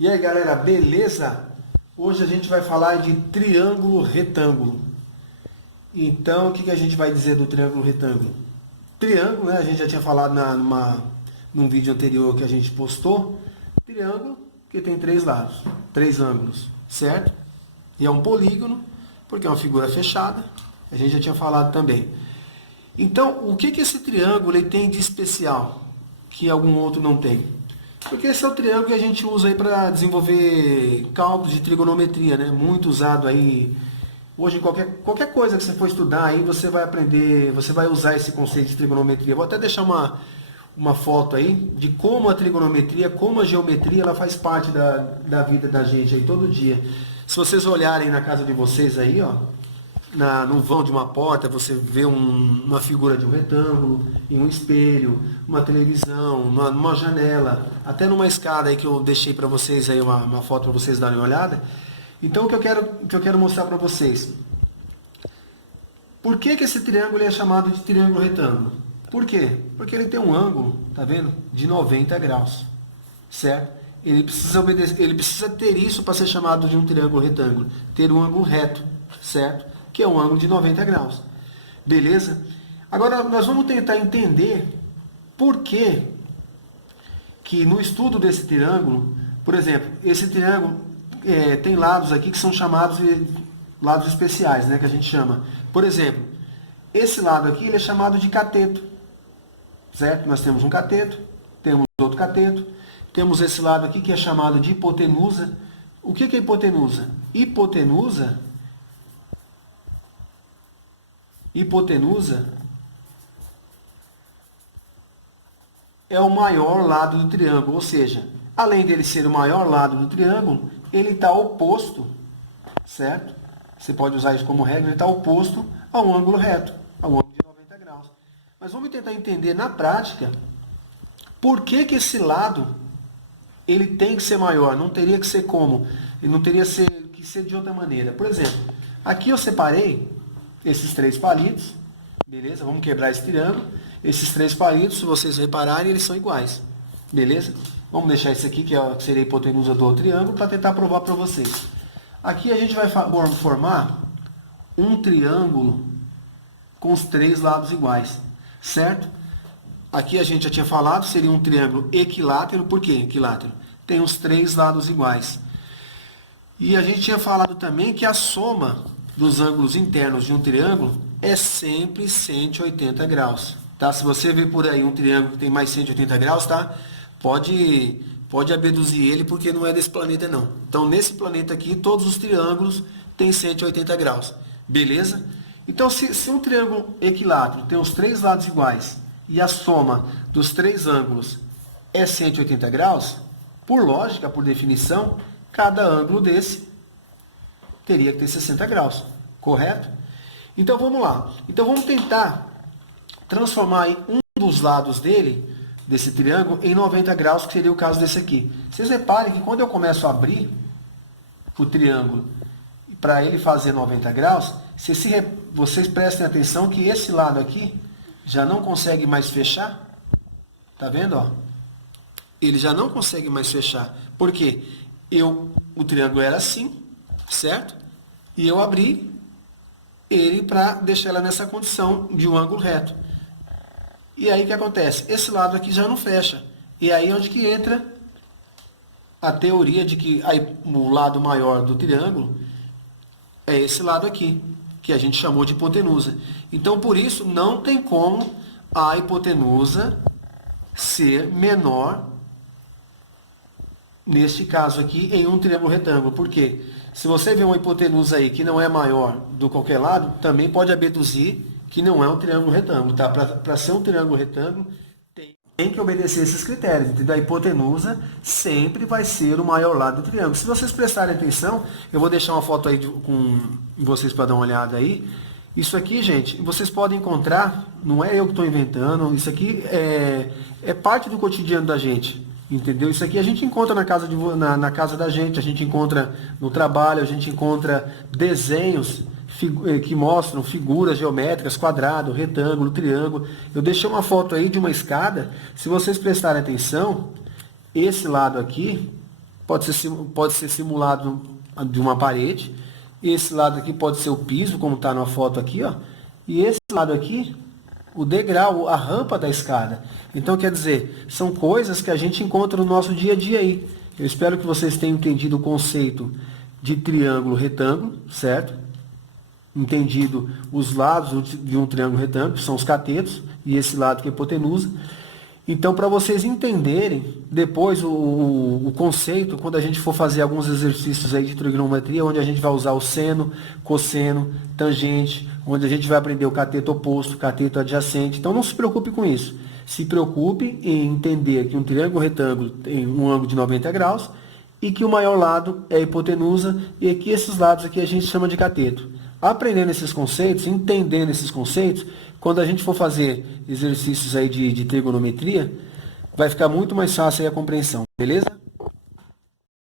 E aí galera, beleza? Hoje a gente vai falar de triângulo retângulo. Então, o que a gente vai dizer do triângulo retângulo? Triângulo, né? A gente já tinha falado num vídeo anterior que a gente postou. Triângulo que tem três lados, três ângulos, certo? E é um polígono, porque é uma figura fechada. A gente já tinha falado também. Então, o que esse triângulo ele tem de especial que algum outro não tem? Porque esse é o triângulo que a gente usa aí para desenvolver cálculos de trigonometria, né? Muito usado aí. Hoje, em qualquer coisa que você for estudar aí, você vai aprender, você vai usar esse conceito de trigonometria. Vou até deixar uma foto aí de como a trigonometria, como a geometria, ela faz parte da vida da gente aí todo dia. Se vocês olharem na casa de vocês aí, ó, no vão de uma porta, você vê uma figura de um retângulo, em um espelho, uma televisão, numa janela, até numa escada aí que eu deixei para vocês aí uma foto para vocês darem uma olhada. Então o que eu quero mostrar para vocês? Por que esse triângulo é chamado de triângulo retângulo? Por quê? Porque ele tem um ângulo, tá vendo? De 90 graus, certo? Ele precisa ter isso para ser chamado de um triângulo retângulo, ter um ângulo reto, certo? Que é um ângulo de 90 graus. Beleza? Agora, nós vamos tentar entender por que no estudo desse triângulo, por exemplo, esse triângulo tem lados aqui que são chamados de lados especiais, né, que a gente chama. Por exemplo, esse lado aqui ele é chamado de cateto, certo? Nós temos um cateto, temos outro cateto, temos esse lado aqui que é chamado de hipotenusa. O que é hipotenusa? Hipotenusa é o maior lado do triângulo, ou seja, além dele ser o maior lado do triângulo, ele está oposto, certo? Você pode usar isso como regra, ele está oposto a um ângulo reto, a um ângulo de 90 graus. Mas vamos tentar entender na prática por que esse lado ele tem que ser maior, não teria que ser como? Ele não teria que ser de outra maneira. Por exemplo, aqui eu separei esses três palitos, beleza? Vamos quebrar esse triângulo. Esses três palitos, se vocês repararem, eles são iguais, beleza? Vamos deixar esse aqui, que seria a hipotenusa do triângulo, para tentar provar para vocês. Aqui a gente vai formar um triângulo com os três lados iguais, certo? Aqui a gente já tinha falado, seria um triângulo equilátero. Por que equilátero? Tem os três lados iguais. E a gente tinha falado também que a soma dos ângulos internos de um triângulo é sempre 180 graus. Tá? Se você vê por aí um triângulo que tem mais 180 graus, tá? Pode abduzir ele, porque não é desse planeta não. Então, nesse planeta aqui, todos os triângulos têm 180 graus. Beleza? Então, se um triângulo equilátero tem os três lados iguais e a soma dos três ângulos é 180 graus, por lógica, por definição, cada ângulo desse teria que ter 60 graus, correto? Então vamos lá. Então vamos tentar transformar um dos lados desse triângulo, em 90 graus, que seria o caso desse aqui. Vocês reparem que quando eu começo a abrir o triângulo para ele fazer 90 graus, vocês prestem atenção que esse lado aqui já não consegue mais fechar. Tá vendo? Ó? Ele já não consegue mais fechar. Por quê? O triângulo era assim, certo? E eu abri ele para deixar ela nessa condição de um ângulo reto. E aí o que acontece? Esse lado aqui já não fecha. E aí onde que entra a teoria de que o lado maior do triângulo é esse lado aqui, que a gente chamou de hipotenusa. Então, por isso, não tem como a hipotenusa ser menor, neste caso aqui, em um triângulo retângulo. Por quê? Se você vê uma hipotenusa aí que não é maior do qualquer lado, também pode abduzir que não é um triângulo retângulo. Tá? Para ser um triângulo retângulo, tem que obedecer esses critérios. A hipotenusa sempre vai ser o maior lado do triângulo. Se vocês prestarem atenção, eu vou deixar uma foto aí com vocês para dar uma olhada aí. Isso aqui, gente, vocês podem encontrar, não é eu que estou inventando, isso aqui é parte do cotidiano da gente. Entendeu? Isso aqui a gente encontra na casa da gente, a gente encontra no trabalho, a gente encontra desenhos que mostram figuras geométricas, quadrado, retângulo, triângulo. Eu deixei uma foto aí de uma escada. Se vocês prestarem atenção, esse lado aqui pode ser simulado de uma parede. Esse lado aqui pode ser o piso, como está na foto aqui, ó. E esse lado aqui, o degrau, a rampa da escada. Então, quer dizer, são coisas que a gente encontra no nosso dia a dia aí. Eu espero que vocês tenham entendido o conceito de triângulo retângulo, certo? Entendido os lados de um triângulo retângulo, que são os catetos, e esse lado que é a hipotenusa. Então, para vocês entenderem depois o conceito, quando a gente for fazer alguns exercícios aí de trigonometria, onde a gente vai usar o seno, cosseno, tangente, onde a gente vai aprender o cateto oposto, cateto adjacente. Então, não se preocupe com isso. Se preocupe em entender que um triângulo retângulo tem um ângulo de 90 graus e que o maior lado é a hipotenusa e que esses lados aqui a gente chama de cateto. Aprendendo esses conceitos, entendendo esses conceitos, quando a gente for fazer exercícios aí de trigonometria, vai ficar muito mais fácil aí a compreensão, beleza?